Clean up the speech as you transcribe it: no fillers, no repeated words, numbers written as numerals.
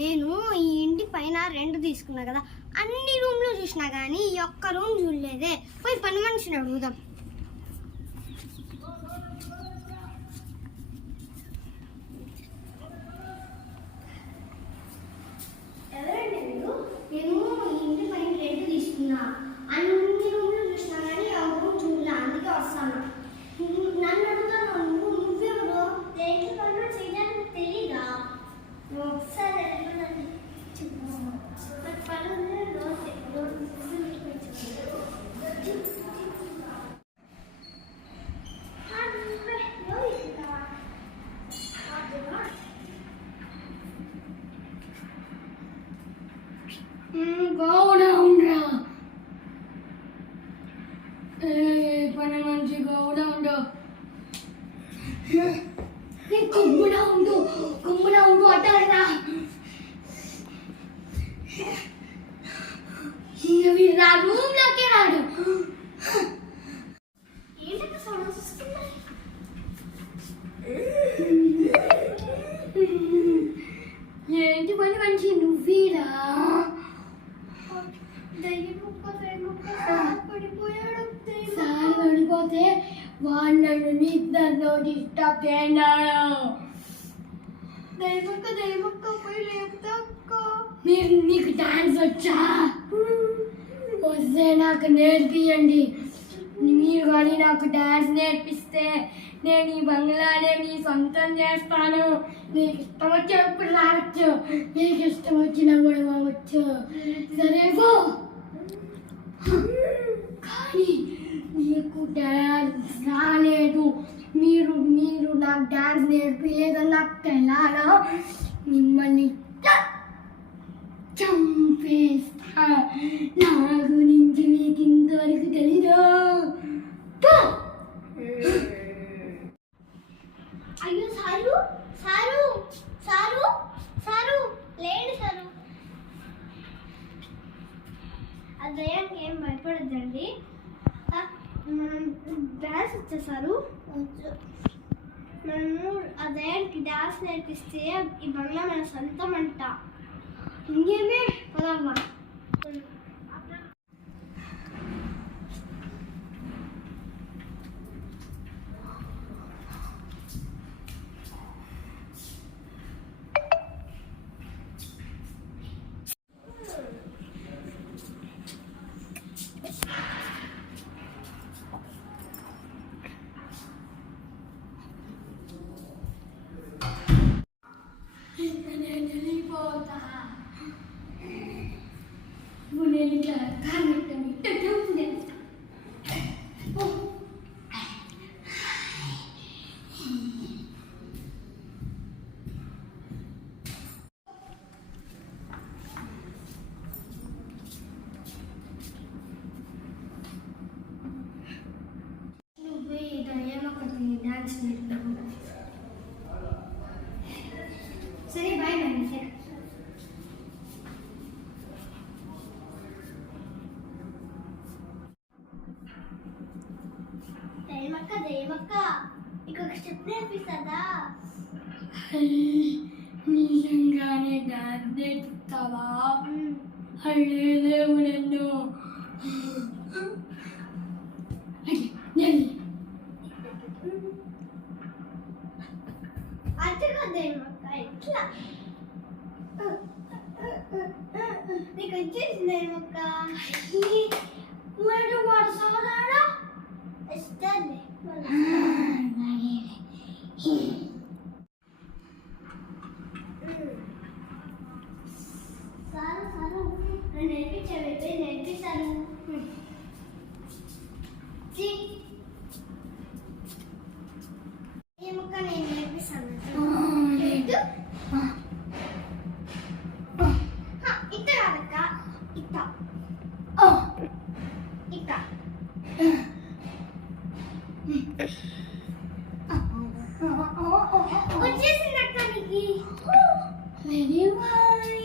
నేను ఈ ఇంటి పైన రెంట్ తీసుకున్నా కదా, అన్ని రూమ్లు చూసినా కానీ ఈ ఒక్క రూమ్ చూడలేదే. పోయి పని మనిషిని అడుగుదాం. ఎవరండి మీరు? నేను ఈ ఇంటి పైన రెంట్ తీసుకున్నా, అన్ని రూమ్లు చూసినా కానీ ఆ రూమ్ చూడలే, అందుకే వస్తాను. నన్ను అడుగుతాను, నువ్వెవరు? రెంట్ పనులు చేయడానికి తెలీదా? ఒకసారి గౌడౌండ్రా పని మంచి గౌడౌండ్ కొమ్ముడా ఉండు అట్టారా నా రూమ్ లోకి రాడు. ఏంటంటే సౌండ్ వస్తున్నాయి? ఏంటి పని మంచి నువ్వీరా? సారి పడిపోతే వాళ్ళు నన్ను నిద్రలో డిస్టర్బ్ చేయన్నాడు. దైవక్క పోయి లేపుతా. నీకు డాన్స్ వచ్చా? వస్తే నాకు నేర్పియండి. మీరు కానీ నాకు డాన్స్ నేర్పిస్తే నేను ఈ బంగ్లానే మీ సొంతం చేస్తాను. నీకు ఇష్టం వచ్చినప్పుడు రావచ్చు, నీకు ఇష్టం వచ్చినా కూడా రావచ్చు. సరేపో. కానీ నీకు డాన్స్ రాలేదు, మీరు నాకు డాన్స్ నేర్పిలేదని నాకు తెలాలా? మిమ్మల్ని చంపేస్తా. నా గురించి మీకు ఇంతవరకు తెలీదు. అయ్యో సారు సారు సారు సారు లేండి సారు. ఆ దయానికి ఏం భయపడద్దండి. డాన్స్ వచ్చేసారు. మనము ఆ దయానికి డాన్స్ నేర్పిస్తే ఈ బంగ్లా మన సొంతం అంట. ఇంకేమే పదమ్మా. డాన్స్ నేర్పుతాము. సరే బాయ్ బాయ్. దయమక్క ఇంకొక స్టెప్ నేర్పిస్తుందా? నిజంగానే డాన్స్ నేర్పుతావా? అయ్యేదేవు నన్ను. దయమక్క ఎట్లా నీకు వచ్చేసింది దయమక్క. వాడు సోదరా ఇస్తాను. సారు సారు నేర్పించారు. ఏమక్క నేను నేర్పిస్తాను. ఇట్ట కాదక్క, ఇట్ట ఇట్ట. వచ్చేసిందక్క నీకు. Very bye.